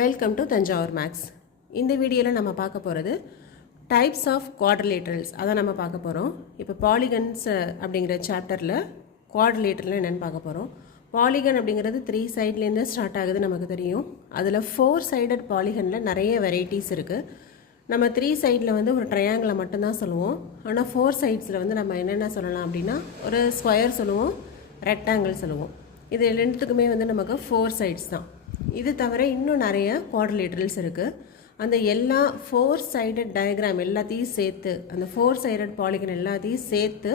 Welcome to Thanjavur maths. இந்த வீடியோவில் நம்ம பார்க்க போகிறது டைப்ஸ் ஆஃப் குவாட்ரிலேட்டரல்ஸ். அதான் நம்ம பார்க்க போகிறோம். இப்போ பாலிகன்ஸ் அப்படிங்கிற சாப்டரில் குவாட்ரிலேட்டரல் என்னென்னு பார்க்க போகிறோம். பாலிகன் அப்படிங்கிறது 3 சைட்லேருந்து ஸ்டார்ட் ஆகுது நமக்கு தெரியும். அதில் 4 சைடட் பாலிகனில் நிறைய வெரைட்டிஸ் இருக்குது. நம்ம 3 சைடில் வந்து ஒரு ட்ரையாங்கிளை மட்டும்தான் சொல்லுவோம். ஆனால் 4 சைட்ஸில் வந்து நம்ம என்னென்ன சொல்லலாம் அப்படின்னா ஒரு ஸ்கொயர் சொல்லுவோம், ரெக்டாங்கிள் சொல்லுவோம். இது ரெண்டுத்துக்குமே வந்து நமக்கு 4 சைட்ஸ் தான். இது தவிர இன்னும் நிறைய குவாட்ரிலேட்டரல்ஸ் இருக்குது. அந்த எல்லா 4 சைடட் டயக்ராம் எல்லாத்தையும் சேர்த்து, அந்த 4 சைடட் பாலிகன் எல்லாத்தையும் சேர்த்து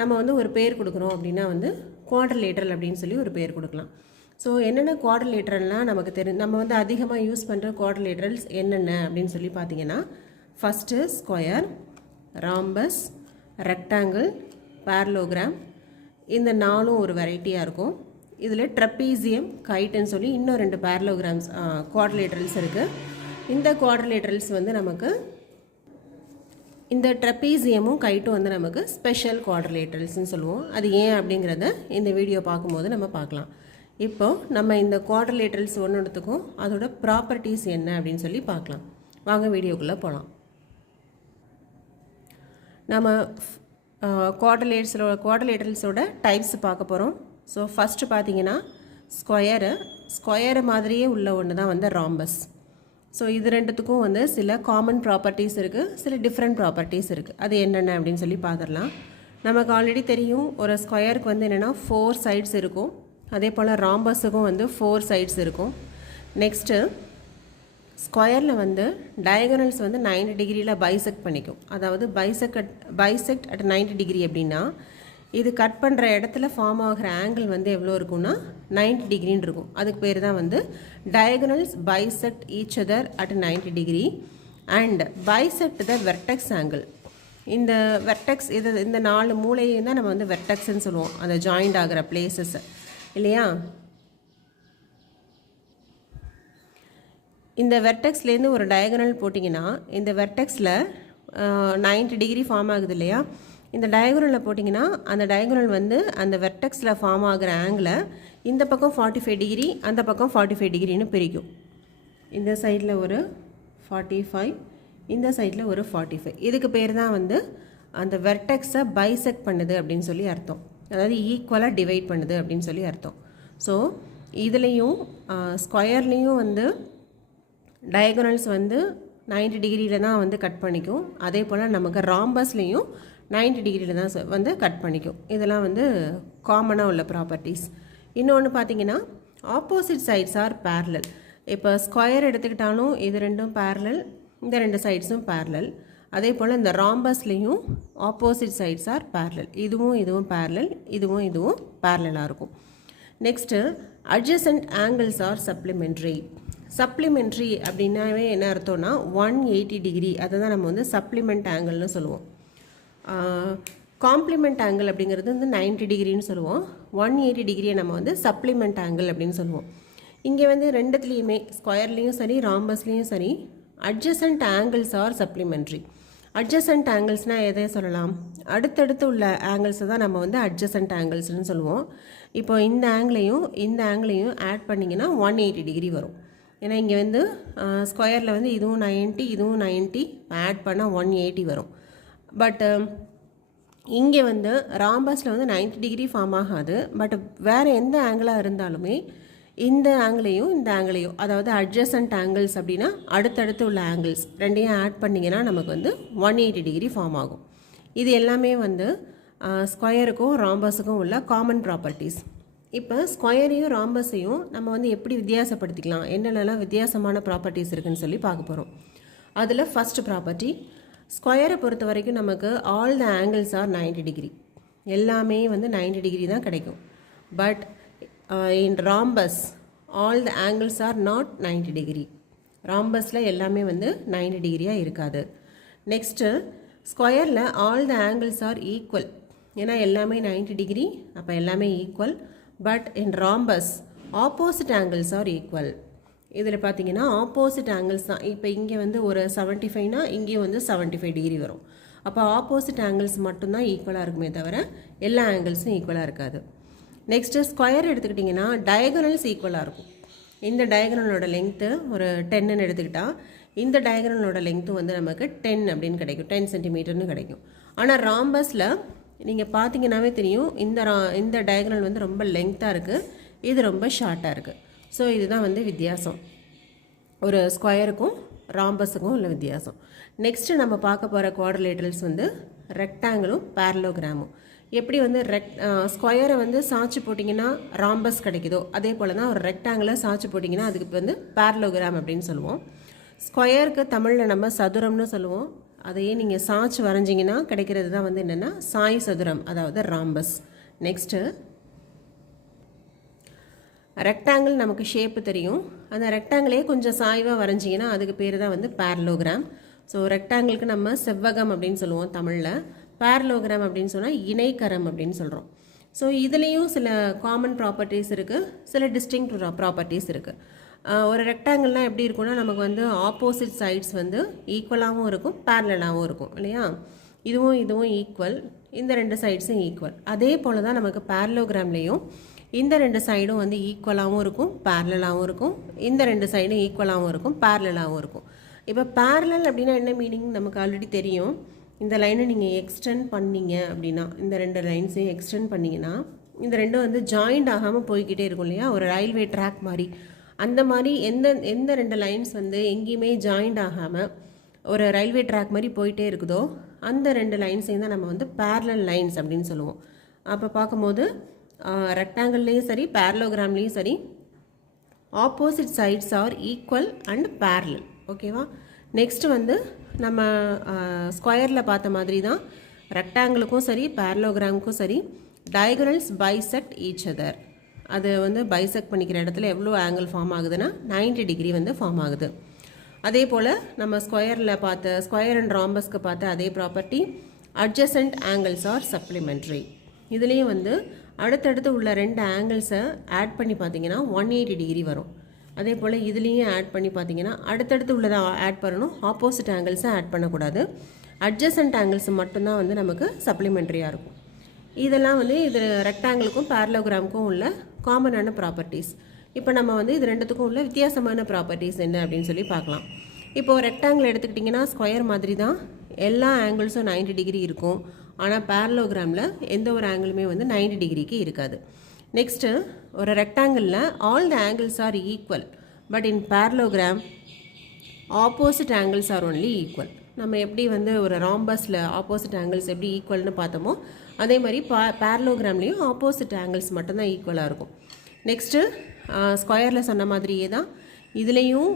நம்ம வந்து ஒரு பேர் கொடுக்குறோம் அப்படின்னா வந்து குவாட்ரிலேட்டரல் அப்படின்னு சொல்லி ஒரு பேர் கொடுக்கலாம். ஸோ என்னென்ன குவாட்ரிலேட்டரல்னால் நமக்கு நம்ம வந்து அதிகமாக யூஸ் பண்ணுற குவாட்ரிலேட்டரல்ஸ் என்னென்ன அப்படின்னு சொல்லி பார்த்தீங்கன்னா, first square, rhombus, rectangle, parallelogram. இந்த 4 ஒரு வெரைட்டியாக இருக்கும். இதில் ட்ரப்பீசியம், கைட்டுன்னு சொல்லி இன்னும் 2 பேரலோகிராம்ஸ் குவாட்ரிலேட்டரல்ஸ் இருக்குது. இந்த குவாட்ரிலேட்டரல்ஸ் வந்து நமக்கு, இந்த ட்ரப்பீசியமும் கைட்டும் வந்து நமக்கு ஸ்பெஷல் குவாட்ரிலேட்டரல்ஸ்னு சொல்லுவோம். அது ஏன் அப்படிங்கிறத இந்த வீடியோ பார்க்கும்போது நம்ம பார்க்கலாம். இப்போது நம்ம இந்த குவாட்ரிலேட்டரல்ஸ் ஒன்றுத்துக்கும் அதோட ப்ராப்பர்ட்டிஸ் என்ன அப்படின்னு சொல்லி பார்க்கலாம். வாங்க வீடியோக்குள்ளே போகலாம். நம்ம குவாட்ரிலேட்டரல்ஸோட டைப்ஸ் பார்க்க போகிறோம். ஸோ ஃபஸ்ட்டு பார்த்தீங்கன்னா ஸ்கொயரு மாதிரியே உள்ள ஒன்று தான் வந்து ராம்பஸ். ஸோ இது ரெண்டுத்துக்கும் வந்து சில காமன் ப்ராப்பர்ட்டிஸ் இருக்குது, சில டிஃப்ரெண்ட் ப்ராப்பர்ட்டிஸ் இருக்குது. அது என்னென்ன அப்படின்னு சொல்லி பார்த்துடலாம். நமக்கு ஆல்ரெடி தெரியும், ஒரு ஸ்கொயருக்கு வந்து என்னென்னா 4 சைட்ஸ் இருக்கும். அதே போல் ராம்பஸுக்கும் வந்து 4 சைட்ஸ் இருக்கும். நெக்ஸ்ட்டு ஸ்கொயரில் வந்து டயகனல்ஸ் வந்து 90 டிகிரியில் பைசெக்ட் பண்ணிக்கும். அதாவது பைசெக்ட் அட் 90 டிகிரி அப்படின்னா, இது கட் பண்ணுற இடத்துல ஃபார்ம் ஆகிற ஆங்கிள் வந்து எவ்வளோ இருக்கும்னா 90 டிகிரின்னு இருக்கும். அதுக்கு பேர் தான் வந்து diagonals bisect each other at 90 degree and bisect the vertex angle. இந்த வெர்டெக்ஸ் இந்த 4 மூலையும் தான் நம்ம வந்து வெர்டெக்ஸ்ன்னு சொல்லுவோம், அந்த ஜாயிண்ட் ஆகிற பிளேசஸ் இல்லையா. இந்த வெர்டெக்ஸ்லேருந்து ஒரு டயகனல் போட்டிங்கன்னா, இந்த வெர்டெக்ஸில் 90 டிகிரி ஃபார்ம் ஆகுது இல்லையா. இந்த டயகனலில் போட்டிங்கன்னா அந்த டயகனல் வந்து அந்த வெர்டெக்ஸில் ஃபார்ம் ஆகிற ஆங்கிளை இந்த பக்கம் 45 டிகிரி, அந்த பக்கம் 45 டிகிரின்னு பிரிக்கும். இந்த சைடில் ஒரு 45, இந்த சைடில் ஒரு 45. இதுக்கு பேர் தான் வந்து அந்த வெர்டெக்ஸை பைசெக்ட் பண்ணுது அப்படின்னு சொல்லி அர்த்தம். அதாவது ஈக்குவலாக டிவைட் பண்ணுது அப்படின்னு சொல்லி அர்த்தம். ஸோ இதுலேயும் ஸ்கொயர்லேயும் வந்து டயகனல்ஸ் வந்து 90 டிகிரியில் தான் வந்து கட் பண்ணிக்கும். அதே போல் நமக்கு ராம்பஸ்லேயும் 90 டிகிரியில் தான் வந்து கட் பண்ணிக்கும். இதெல்லாம் வந்து காமனாக உள்ள ப்ராப்பர்ட்டிஸ். இன்னொன்று பார்த்தீங்கன்னா, ஆப்போசிட் சைட்ஸ் ஆர் பேரலல். இப்போ ஸ்கொயர் எடுத்துக்கிட்டாலும் இது ரெண்டும் பேரலல், இந்த 2 சைட்ஸும் பேரலல். அதே போல் இந்த ராம்பஸ்லேயும் ஆப்போசிட் சைட்ஸ் ஆர் பேரலல். இதுவும் பேரலல், இதுவும் பேரலாக இருக்கும். Next adjacent angles are supplementary. Supplementary அப்படின்னாவே என்ன அர்த்தம்னா 180 டிகிரி, அதை தான் நம்ம வந்து சப்ளிமெண்ட் ஆங்கிள்னு சொல்லுவோம். காம்ப்ளிமெண்ட் ஆங்கிள் அப்படிங்கிறது வந்து 90 டிகிரின்னு சொல்லுவோம். 180 டிகிரியை நம்ம வந்து சப்ளிமெண்ட் ஆங்கிள் அப்படின்னு சொல்லுவோம். இங்கே வந்து ரெண்டுத்துலேயுமே, ஸ்கொயர்லேயும் சரி ராம்பஸ்லேயும் சரி, adjacent angles are supplementary. Adjacent ஆங்கிள்ஸ்னால் எதை சொல்லலாம், அடுத்தடுத்து உள்ள ஆங்கிள்ஸை தான் நம்ம வந்து அட்ஜசன்ட் ஆங்கிள்ஸ்னு சொல்லுவோம். இப்போ இந்த ஆங்கிளையும் ஆட் பண்ணிங்கன்னா 180 டிகிரி வரும். ஏன்னா இங்கே வந்து ஸ்கொயரில் வந்து இதுவும் 90 ஆட் பண்ணால் 180 வரும். பட் இங்கே வந்து ராம்பஸில் வந்து 90 டிகிரி ஃபார்ம் ஆகாது. பட் வேறு எந்த ஆங்கிளாக இருந்தாலுமே இந்த ஆங்கிளையும் அதாவது அட்ஜசன்ட் ஆங்கிள்ஸ் அப்படின்னா அடுத்தடுத்து உள்ள ஆங்கிள்ஸ் ரெண்டையும் ஆட் பண்ணிங்கன்னா நமக்கு வந்து 180 டிகிரி ஃபார்ம் ஆகும். இது எல்லாமே வந்து ஸ்கொயருக்கும் ராம்பஸுக்கும் உள்ள காமன் ப்ராப்பர்ட்டிஸ். இப்போ ஸ்கொயரையும் ராம்பஸையும் நம்ம வந்து எப்படி வித்தியாசப்படுத்திக்கலாம், என்னென்னலாம் வித்தியாசமான ப்ராப்பர்ட்டிஸ் இருக்குதுன்னு சொல்லி பார்க்க போகிறோம். அதில் ஃபஸ்ட் ப்ராப்பர்ட்டி, ஸ்கொயரை பொறுத்த வரைக்கும் நமக்கு all the angles are 90 degree. எல்லாமே வந்து 90 டிகிரி தான் கிடைக்கும். But in rhombus all the angles are not 90 degree. ராம்பஸில் எல்லாமே வந்து 90 டிகிரியாக இருக்காது. நெக்ஸ்ட்டு ஸ்கொயரில் all the angles are equal. ஏன்னா எல்லாமே 90 டிகிரி, அப்போ எல்லாமே ஈக்குவல். But in rhombus opposite angles are equal. இதில் பார்த்தீங்கன்னா ஆப்போசிட் ஆங்கிள்ஸ் தான். இப்போ இங்கே வந்து ஒரு 75னா இங்கேயும் வந்து 75 டிகிரி வரும். அப்போ ஆப்போசிட் ஆங்கிள்ஸ் மட்டும்தான் ஈக்குவலாக இருக்குமே தவிர எல்லா ஆங்கிள்ஸும் ஈக்குவலாக இருக்காது. நெக்ஸ்ட்டு ஸ்கொயர் எடுத்துக்கிட்டிங்கன்னா டயகனல்ஸ் ஈக்குவலாக இருக்கும். இந்த டயக்ரானோட லெங்க்த்து ஒரு 10ன்னு எடுத்துக்கிட்டால் இந்த டயக்ரானோட லெங்க்த்தும் வந்து நமக்கு 10 அப்படின்னு கிடைக்கும், 10 சென்டிமீட்டர்னு கிடைக்கும். ஆனால் ராம்பஸில் நீங்கள் பார்த்தீங்கன்னாவே தெரியும், இந்த டயக்ரான் வந்து ரொம்ப லெங்க்த்தாக இருக்குது, இது ரொம்ப ஷார்ட்டாக இருக்குது. ஸோ இதுதான் வந்து வித்தியாசம், ஒரு ஸ்கொயருக்கும் ராம்பஸுக்கும் உள்ள வித்தியாசம். நெக்ஸ்ட்டு நம்ம பார்க்க போகிற குவாட்ரிலேட்டரல்ஸ் வந்து ரெக்டாங்கிளும் பேரலோகிராமும். எப்படி வந்து ஸ்கொயரை வந்து சாய்ச்சி போட்டிங்கன்னா ராம்பஸ் கிடைக்குதோ அதே போல் தான் ஒரு ரெக்டாங்கிளை சாய்ச்சி போட்டிங்கன்னா அதுக்கு வந்து பேரலோகிராம் அப்படின்னு சொல்லுவோம். ஸ்கொயருக்கு தமிழில் நம்ம சதுரம்னு சொல்லுவோம். அதையே நீங்கள் சாய்ச்சி வரைஞ்சிங்கன்னா கிடைக்கிறது தான் வந்து என்னென்னா சாய் சதுரம், அதாவது ராம்பஸ். நெக்ஸ்ட்டு ரெக்டாங்கிள் நமக்கு ஷேப்பு தெரியும், அந்த ரெக்டாங்கிளே கொஞ்சம் சாய்வாக வரைஞ்சிங்கன்னா அதுக்கு பேர் தான் வந்து பேரலோகிராம். ஸோ ரெக்டாங்கிளுக்கு நம்ம செவ்வகம் அப்படின்னு சொல்லுவோம் தமிழில், பேரலோகிராம் அப்படின்னு சொன்னால் இணைக்கரம் அப்படின்னு சொல்கிறோம். ஸோ இதுலேயும் சில காமன் ப்ராப்பர்ட்டிஸ் இருக்குது, சில டிஸ்டிங்க்ட் ப்ராப்பர்ட்டிஸ் இருக்குது. ஒரு ரெக்டாங்கிள்லாம் எப்படி இருக்கும்னா நமக்கு வந்து ஆப்போசிட் சைட்ஸ் வந்து ஈக்குவலாகவும் இருக்கும், பேரலாகவும் இருக்கும் இல்லையா. இதுவும் ஈக்குவல், இந்த ரெண்டு சைட்ஸும் ஈக்குவல். அதே போல் தான் நமக்கு பேரலோகிராம்லேயும் இந்த ரெண்டு சைடும் வந்து ஈக்குவலாகவும் இருக்கும், பேரலாகவும் இருக்கும், இந்த ரெண்டு சைடும் ஈக்குவலாகவும் இருக்கும், பேரலாகவும் இருக்கும். இப்போ பேரலல் அப்படின்னா என்ன மீனிங் நமக்கு ஆல்ரெடி தெரியும். இந்த லைனை நீங்கள் எக்ஸ்டெண்ட் பண்ணிங்க அப்படின்னா, இந்த ரெண்டு லைன்ஸையும் எக்ஸ்டெண்ட் பண்ணிங்கன்னா இந்த ரெண்டும் வந்து ஜாயிண்ட் ஆகாமல் போய்கிட்டே இருக்கும் இல்லையா, ஒரு ரயில்வே ட்ராக் மாதிரி. அந்த மாதிரி எந்த ரெண்டு லைன்ஸ் வந்து எங்கேயுமே ஜாயிண்ட் ஆகாமல் ஒரு ரயில்வே ட்ராக் மாதிரி போயிட்டே இருக்குதோ அந்த ரெண்டு லைன்ஸையும் தான் நம்ம வந்து பேரலல் லைன்ஸ் அப்படின்னு சொல்லுவோம். அப்போ பார்க்கும்போது ரெக்டாங்கிள்லேயும் சரி பேரலோகிராம்லேயும் சரி opposite sides are equal and parallel. ஓகேவா. நெக்ஸ்ட்டு வந்து நம்ம ஸ்கொயரில் பார்த்த மாதிரி தான் ரெக்டாங்கிளுக்கும் சரி பேரலோகிராமுக்கும் சரி டயகனல்ஸ் பைசெக்ட் ஈச் அதர். அது வந்து பைசெக்ட் பண்ணிக்கிற இடத்துல எவ்வளோ ஆங்கிள் ஃபார்ம் ஆகுதுன்னா 90 டிகிரி வந்து ஃபார்ம் ஆகுது. அதே போல் நம்ம ஸ்கொயர் அண்ட் ராம்பஸ்க்கு பார்த்த அதே property adjacent angles are supplementary. இதுலேயும் வந்து அடுத்தடுத்து உள்ள ரெண்டு ஆங்கிள்ஸை ஆட் பண்ணி பார்த்தீங்கன்னா 180 டிகிரி வரும். அதே போல் இதுலேயும் ஆட் பண்ணி பார்த்தீங்கன்னா அடுத்தடுத்து உள்ளதை ஆட் பண்ணணும், ஆப்போசிட் ஆங்கிள்ஸை ஆட் பண்ணக்கூடாது. அட்ஜசன்ட் ஆங்கிள்ஸ் மட்டும்தான் வந்து நமக்கு சப்ளிமெண்ட்ரியாக இருக்கும். இதெல்லாம் வந்து இது ரெக்டாங்கிளுக்கும் பேரலோகிராமுக்கும் உள்ள காமனான ப்ராப்பர்ட்டிஸ். இப்போ நம்ம வந்து இது ரெண்டுத்துக்கும் உள்ள வித்தியாசமான ப்ராப்பர்ட்டிஸ் என்ன அப்படின்னு சொல்லி பார்க்கலாம். இப்போது ரெக்டாங்கிள் எடுத்துக்கிட்டிங்கன்னா ஸ்கொயர் மாதிரி தான் எல்லா ஆங்கிள்ஸும் 90 டிகிரி இருக்கும். ஆனால் பேரலோகிராமில் எந்த ஒரு ஆங்கிளுமே வந்து 90 டிகிரிக்கு இருக்காது. நெக்ஸ்ட்டு ஒரு ரெக்டாங்கிளில் all the angles are equal, but in parallelogram opposite angles are only equal. நம்ம எப்படி வந்து ஒரு ராம்பஸில் ஆப்போசிட் ஆங்கிள்ஸ் எப்படி ஈக்குவல்னு பார்த்தோமோ அதே மாதிரி பேரலோகிராம்லேயும் ஆப்போசிட் ஆங்கிள்ஸ் மட்டும்தான் ஈக்குவலாக இருக்கும். நெக்ஸ்ட்டு ஸ்கொயரில் சொன்ன மாதிரியே தான் இதுலேயும்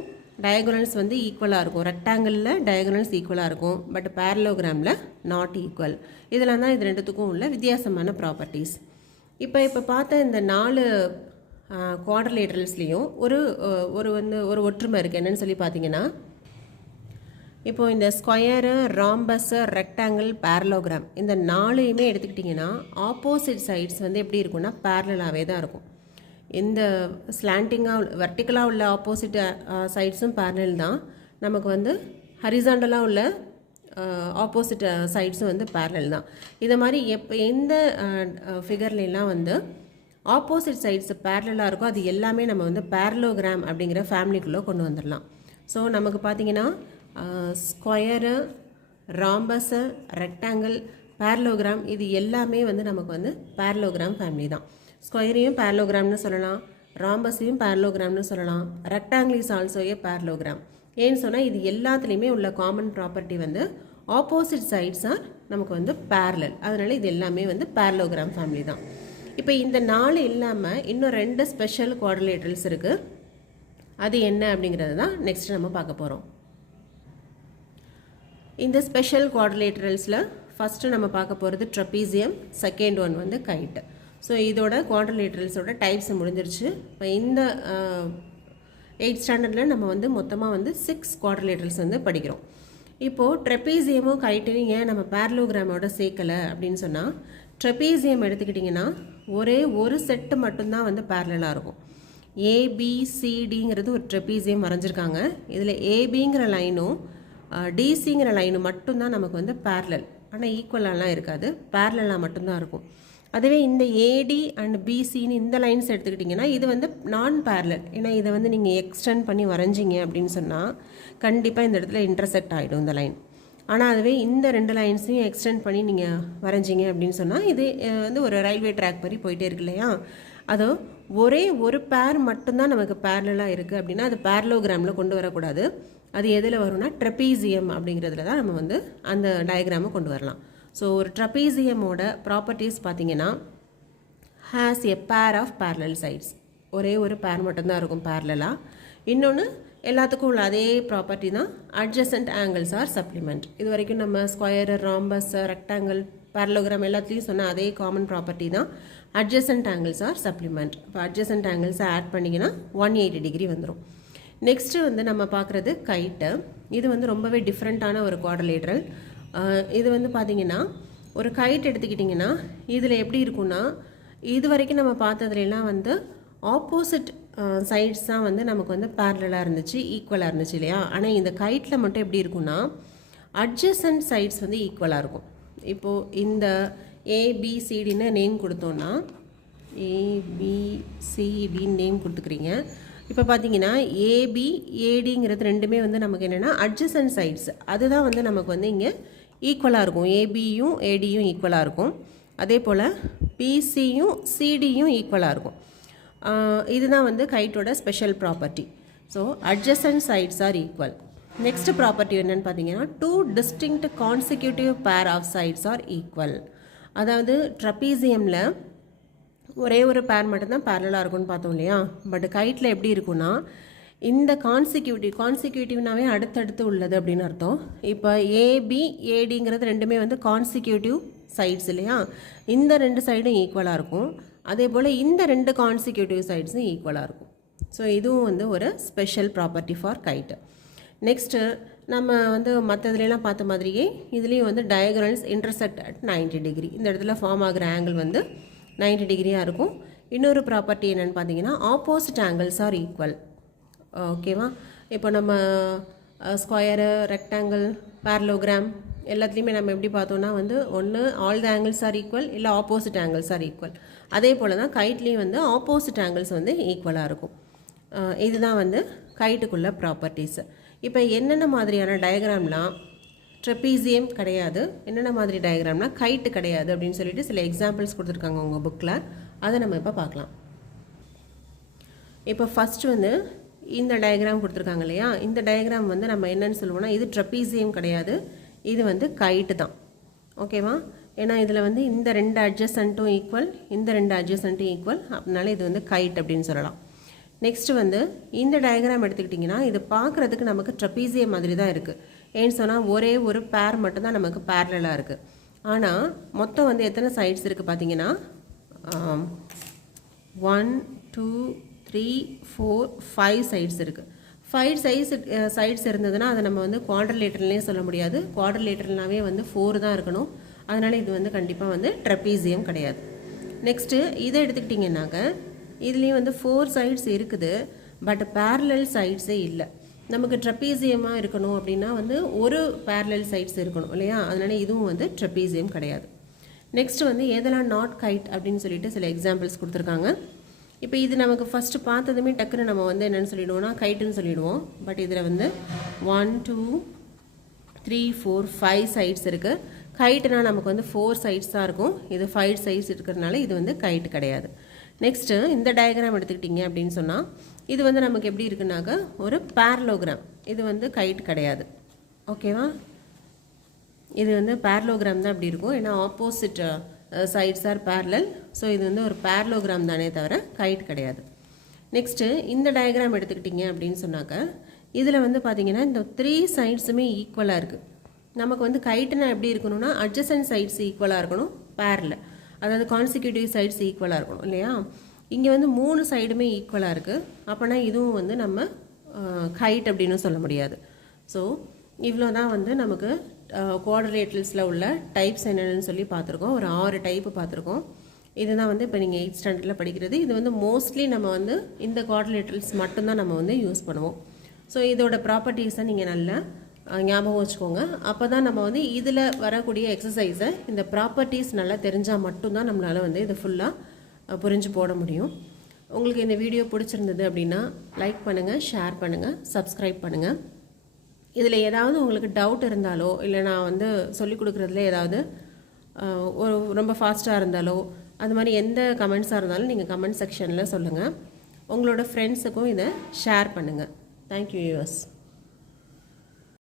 டயகனல்ஸ் வந்து ஈக்குவலாக இருக்கும். ரெக்டாங்கிளில் டயகனல்ஸ் ஈக்குவலாக இருக்கும், பட் பேரலோகிராமில் நாட் ஈக்குவல். இதெல்லாம் தான் இது ரெண்டுத்துக்கும் உள்ள வித்தியாசமான ப்ராப்பர்ட்டிஸ். இப்போ பார்த்த இந்த 4 குவாட்ரிலேட்டரல்ஸ்லேயும் ஒரு ஒற்றுமை இருக்குது. என்னன்னு சொல்லி பார்த்தீங்கன்னா, இப்போது இந்த ஸ்கொயரு, ராம்பஸு, ரெக்டாங்கிள், பேரலோகிராம் இந்த 4யுமே எடுத்துக்கிட்டிங்கன்னா ஆப்போசிட் சைட்ஸ் வந்து எப்படி இருக்குன்னா பேரலாகவே தான் இருக்கும். இந்த ஸ்லாண்டிங்காக வெர்டிக்கலாக உள்ள ஆப்போசிட் சைட்ஸும் பேரலல் தான், நமக்கு வந்து ஹரிசாண்டலாக உள்ள ஆப்போசிட் சைட்ஸும் வந்து பேரலல் தான். இதை மாதிரி எந்த ஃபிகர்லாம் வந்து ஆப்போசிட் சைட்ஸ் பேரலாக இருக்கோ அது எல்லாமே நம்ம வந்து பேரலோகிராம் அப்படிங்கிற ஃபேமிலிக்குள்ளே கொண்டு வந்துடலாம். ஸோ நமக்கு பார்த்திங்கன்னா ஸ்கொயரு, ராம்பஸு, ரெக்டாங்கிள், பேரலோகிராம் இது எல்லாமே வந்து நமக்கு வந்து பேரலோகிராம் ஃபேமிலி தான். ஸ்கொயரையும் பேரலோகிராம்னு சொல்லலாம், ராம்பஸையும் பேரலோகிராம்னு சொல்லலாம், rectangle is also A parallelogram. ஏன்னு சொன்னால் இது எல்லாத்துலேயுமே உள்ள காமன் ப்ராப்பர்ட்டி வந்து ஆப்போசிட் சைட்ஸ் ஆர் நமக்கு வந்து பேரலல். அதனால் இது எல்லாமே வந்து பேரலோகிராம் ஃபேமிலி தான். இப்போ இந்த 4 இல்லாமல் இன்னும் 2 ஸ்பெஷல் குவாட்ரிலேட்டரல்ஸ் இருக்குது. அது என்ன அப்படிங்கிறது தான் நெக்ஸ்ட் நம்ம பார்க்க போகிறோம். இந்த ஸ்பெஷல் குவாட்ரிலேட்டரல்ஸில் ஃபஸ்ட்டு நம்ம பார்க்க போகிறது ட்ரபீசியம், செகண்ட் ஒன் வந்து கைட். ஸோ இதோட குவாட்ரிலேட்டரல்ஸோட டைப்ஸ் முடிஞ்சிருச்சு. இப்போ இந்த 8th ஸ்டாண்டர்டில் நம்ம வந்து மொத்தமாக வந்து 6 குவாட்ரிலேட்டரல்ஸ் வந்து படிக்கிறோம். இப்போது ட்ரெபீசியமும் கைட்டையும் ஏன் நம்ம பேரலோகிராமோட சேர்க்கலை அப்படின்னு சொன்னால், ட்ரெபீசியம் எடுத்துக்கிட்டிங்கன்னா ஒரே ஒரு செட்டு மட்டும்தான் வந்து பேரலாக இருக்கும். ஏபிசிடிங்கிறது ஒரு ட்ரெபீசியம் வரைஞ்சிருக்காங்க. இதில் ஏபிங்கிற லைனும் டிசிங்கிற லைனும் மட்டும்தான் நமக்கு வந்து பேரலல். ஆனால் ஈக்குவலாலாம் இருக்காது, பேரலாக மட்டும்தான் இருக்கும். அதுவே இந்த ஏடி அண்ட் பிசின்னு இந்த லைன்ஸ் எடுத்துக்கிட்டிங்கன்னா இது வந்து நான் பேரலல். ஏன்னா இதை வந்து நீங்கள் எக்ஸ்டெண்ட் பண்ணி வரைஞ்சிங்க அப்படின்னு சொன்னால் கண்டிப்பாக இந்த இடத்துல இன்டர்செக்ட் ஆகிடும் இந்த லைன். ஆனால் அதுவே இந்த 2 லைன்ஸையும் எக்ஸ்டெண்ட் பண்ணி நீங்கள் வரைஞ்சிங்க அப்படின்னு சொன்னால் இது வந்து ஒரு ரயில்வே ட்ராக் மாதிரி போயிட்டே இருக்கு இல்லையா. அதோ ஒரே ஒரு பேர் மட்டும்தான் நமக்கு பேரலாக இருக்குது அப்படின்னா அது பேரலோகிராமில் கொண்டு வரக்கூடாது. அது எதில் வரும்னா ட்ரெபீசியம் அப்படிங்கிறதுல தான் நம்ம வந்து அந்த டயக்ராமை கொண்டு வரலாம். ஸோ ஒரு ட்ரெபீசியமோட ப்ராப்பர்ட்டிஸ் பார்த்தீங்கன்னா has a pair of parallel sides. ஒரே ஒரு பேர் மட்டும்தான் இருக்கும் பேரலாக. இன்னொன்று எல்லாத்துக்கும் உள்ள அதே ப்ராப்பர்ட்டி தான் அட்ஜசன்ட் ஆங்கிள்ஸ் ஆர் சப்ளிமெண்ட். இது வரைக்கும் நம்ம ஸ்கொயர், ராம்பஸ், ரெக்டாங்கிள், பேரலோகிராம் எல்லாத்துலேயும் சொன்ன அதே காமன் ப்ராப்பர்ட்டி தான் அட்ஜசன்ட் ஆங்கிள்ஸ் ஆர் சப்ளிமெண்ட். இப்போ அட்ஜசன்ட் ஆங்கிள்ஸை ஆட் பண்ணிங்கன்னா 180 டிகிரி வந்துடும். நெக்ஸ்ட்டு வந்து நம்ம பார்க்குறது கைட்டு. இது வந்து ரொம்பவே டிஃப்ரெண்ட்டான ஒரு குவாட்ரிலேட்ரல். இது வந்து பார்த்திங்கன்னா ஒரு கைட் எடுத்துக்கிட்டிங்கன்னா இதில் எப்படி இருக்குன்னா இது வரைக்கும் நம்ம பார்த்ததுலாம் வந்து ஆப்போசிட் சைட்ஸ் தான் வந்து நமக்கு வந்து பேரலாக இருந்துச்சு, ஈக்குவலாக இருந்துச்சு இல்லையா. ஆனால் இந்த கைட்டில் மட்டும் எப்படி இருக்குன்னா அட்ஜசன்ட் சைட்ஸ் வந்து ஈக்குவலாக இருக்கும். இப்போது இந்த ஏபிசிடின்னு நேம் கொடுத்தோன்னா ஏபிசிடின்னு நேம் கொடுத்துக்கிறீங்க. இப்போ பார்த்தீங்கன்னா ஏபி ஏடிங்கிறது ரெண்டுமே வந்து நமக்கு என்னென்னா அட்ஜசன்ட் சைட்ஸ். அதுதான் வந்து நமக்கு வந்து இங்கே ஈக்குவலாக இருக்கும். ஏபியும் ஏடியும் ஈக்குவலாக இருக்கும். அதே போல் பிசியும் சிடியும் ஈக்குவலாக இருக்கும். இதுதான் வந்து கைட்டோட special property. So adjacent sides are equal. Next property என்னென்னு பார்த்தீங்கன்னா 2 distinct consecutive pair of sides are equal. அதாவது ட்ரபீசியமில் ஒரே ஒரு பேர் மட்டும்தான் பேரலாக இருக்கும்னு பார்த்தோம் இல்லையா. பட் கைட்டில் எப்படி இருக்குன்னா இந்த கான்சிக்யூட்டிவ்னாவே அடுத்தடுத்து உள்ளது அப்படின்னு அர்த்தம். இப்போ ஏபி ஏடிங்கிறது ரெண்டுமே வந்து கான்சிக்யூட்டிவ் சைட்ஸ் இல்லையா. இந்த 2 சைடும் ஈக்குவலாக இருக்கும். அதே போல் இந்த 2 கான்சிக்யூட்டிவ் சைட்ஸும் ஈக்குவலாக இருக்கும். ஸோ இதுவும் வந்து ஒரு ஸ்பெஷல் ப்ராப்பர்ட்டி ஃபார் கைட்டு. நெக்ஸ்ட்டு நம்ம வந்து மற்றதுலாம் பார்த்த மாதிரியே இதுலேயும் வந்து டயகனல்ஸ் இன்டர்செக்ட் அட் 90 டிகிரி. இந்த இடத்துல ஃபார்ம் ஆகிற ஆங்கிள் வந்து 90 டிகிரியாக இருக்கும். இன்னொரு ப்ராப்பர்ட்டி என்னென்னு பார்த்தீங்கன்னா ஆப்போசிட் ஆங்கிள்ஸ் ஆர் ஈக்குவல். ஓகேவா. இப்போ நம்ம ஸ்கொயரு, ரெக்டாங்கிள், பேரலோகிராம் எல்லாத்துலேயுமே நம்ம எப்படி பார்த்தோன்னா வந்து ஒன்று all the angles are equal, இல்லை ஆப்போசிட் ஆங்கிள்ஸ் ஆர் ஈக்குவல். அதே போல் தான் கைட்லேயும் வந்து ஆப்போசிட் ஆங்கிள்ஸ் வந்து ஈக்குவலாக இருக்கும். இதுதான் வந்து கைட்டுக்குள்ள ப்ராப்பர்ட்டிஸ். இப்போ என்னென்ன மாதிரியான டயக்ராம்லாம் ட்ரெபீசியம் கிடையாது, என்னென்ன மாதிரி டயக்ராம்லாம் கைட்டு கிடையாது அப்படின்னு சொல்லிட்டு சில எக்ஸாம்பிள்ஸ் கொடுத்துருக்காங்க உங்கள் புக்கில். அதை நம்ம இப்போ பார்க்கலாம். இப்போ ஃபஸ்ட்டு வந்து இந்த டயக்ராம் கொடுத்துருக்காங்க இல்லையா. இந்த டயக்ராம் வந்து நம்ம என்னென்னு சொல்லுவோம்னா இது ட்ரெபீசியம் கிடையாது, இது வந்து கைட்டு தான். ஓகேவா. ஏன்னா இதில் வந்து இந்த 2 அட்ஜசன்ட்டும் ஈக்குவல், இந்த 2 அட்ஜசன்ட்டும் ஈக்குவல், அப்படினால இது வந்து கைட் அப்படின்னு சொல்லலாம். நெக்ஸ்ட்டு வந்து இந்த டயக்ராம் எடுத்துக்கிட்டிங்கன்னா இது பார்க்குறதுக்கு நமக்கு ட்ரெபீசியம் மாதிரி தான் இருக்குது. ஏன்னு சொன்னால் ஒரே ஒரு பேர் மட்டும்தான் நமக்கு பேரலாக இருக்குது. ஆனால் மொத்தம் வந்து எத்தனை சைட்ஸ் இருக்குது பார்த்தீங்கன்னா 1 2 3 4 5 சைட்ஸ் இருக்குது. 5 சைட்ஸ் இருந்ததுன்னா அதை நம்ம வந்து குவாட்ரிலேட்டரல்னே சொல்ல முடியாது. குவாட்ரிலேட்டரல்னாவே வந்து 4 தான் இருக்கணும். அதனால் இது வந்து கண்டிப்பாக வந்து ட்ரெபீசியம் கிடையாது. நெக்ஸ்ட்டு இதை எடுத்துக்கிட்டிங்கன்னாக்க இதுலேயும் வந்து 4 சைட்ஸ் இருக்குது, பட் பேரலல் சைட்ஸே இல்லை. நமக்கு ட்ரெபீசியமாக இருக்கணும் அப்படின்னா வந்து ஒரு பேரலல் சைட்ஸ் இருக்கணும் இல்லையா. அதனால் இதுவும் வந்து ட்ரெபீசியம் கிடையாது. நெக்ஸ்ட்டு வந்து எதெல்லாம் நாட் கைட் அப்படின்னு சொல்லிட்டு சில எக்ஸாம்பிள்ஸ் கொடுத்துருக்காங்க. இப்போ இது நமக்கு ஃபஸ்ட்டு பார்த்ததுமே டக்குன்னு நம்ம வந்து என்னென்னு சொல்லிடுவோம்னா கைட்டுன்னு சொல்லிடுவோம். பட் இதில் வந்து 1 2 3 4 5 சைட்ஸ் இருக்குது. கைட்டுனா நமக்கு வந்து 4 சைட்ஸ் தான் இருக்கும். இது 5 சைட்ஸ் இருக்கிறதுனால இது வந்து கைட்டு கிடையாது. நெக்ஸ்ட்டு இந்த டயக்ராம் எடுத்துக்கிட்டிங்க அப்படின்னு சொன்னால் இது வந்து நமக்கு எப்படி இருக்குன்னாக்க ஒரு பேரலோகிராம். இது வந்து கைட் கிடையாது. ஓகேவா. இது வந்து பேரலோகிராம் தான் அப்படி இருக்கும். ஏன்னா opposite sides are parallel. So இது வந்து ஒரு பேரலோகிராம் தானே தவிர கைட் கிடையாது. நெக்ஸ்ட்டு இந்த டயக்ராம் எடுத்துக்கிட்டிங்க அப்படின்னு சொன்னாக்க இதில் வந்து பார்த்திங்கன்னா இந்த 3 சைட்ஸுமே ஈக்குவலாக இருக்குது. நமக்கு வந்து கைட்டுனா எப்படி இருக்கணும்னா அட்ஜசன்ட் சைட்ஸ் ஈக்குவலாக இருக்கணும், பேரலல், அதாவது கான்சிக்யூட்டிவ் சைட்ஸ் ஈக்குவலாக இருக்கணும் இல்லையா. இங்கே வந்து 3 சைடுமே ஈக்குவலாக இருக்குது. அப்போனா இதுவும் வந்து நம்ம கைட் அப்படின்னு சொல்ல முடியாது. ஸோ இவ்வளோ தான் வந்து நமக்கு குவாட்ரிலேட்டரல்ஸில் உள்ள டைப்ஸ் என்னென்னு சொல்லி பார்த்துருக்கோம். ஒரு 6 டைப்பு பார்த்துருக்கோம். இதுதான் வந்து இப்போ நீங்கள் 8th ஸ்டாண்டர்டில் படிக்கிறது. இது வந்து மோஸ்ட்லி நம்ம வந்து இந்த குவாட்ரிலேட்டரல்ஸ் மட்டும்தான் நம்ம வந்து யூஸ் பண்ணுவோம். ஸோ இதோட ப்ராப்பர்ட்டிஸை நீங்கள் நல்லா ஞாபகம் வச்சுக்கோங்க. அப்போ தான் நம்ம வந்து இதில் வரக்கூடிய எக்ஸசைஸை இந்த ப்ராப்பர்ட்டிஸ் நல்லா தெரிஞ்சால் மட்டும்தான் நம்மளால் வந்து இதை ஃபுல்லாக புரிஞ்சு போட முடியும். உங்களுக்கு இந்த வீடியோ பிடிச்சிருந்தது அப்படின்னா லைக் பண்ணுங்கள், ஷேர் பண்ணுங்கள், சப்ஸ்கிரைப் பண்ணுங்கள். இதில் ஏதாவது உங்களுக்கு டவுட் இருந்தாலோ இல்லை நான் வந்து சொல்லிக் கொடுக்குறதுல ஏதாவது ஒரு ரொம்ப ஃபாஸ்ட்டாக இருந்தாலோ அது மாதிரி எந்த கமெண்ட்ஸாக இருந்தாலும் நீங்கள் கமெண்ட் செக்ஷனில் சொல்லுங்கள். உங்களோட ஃப்ரெண்ட்ஸுக்கும் இதை ஷேர் பண்ணுங்கள். Thank you viewers.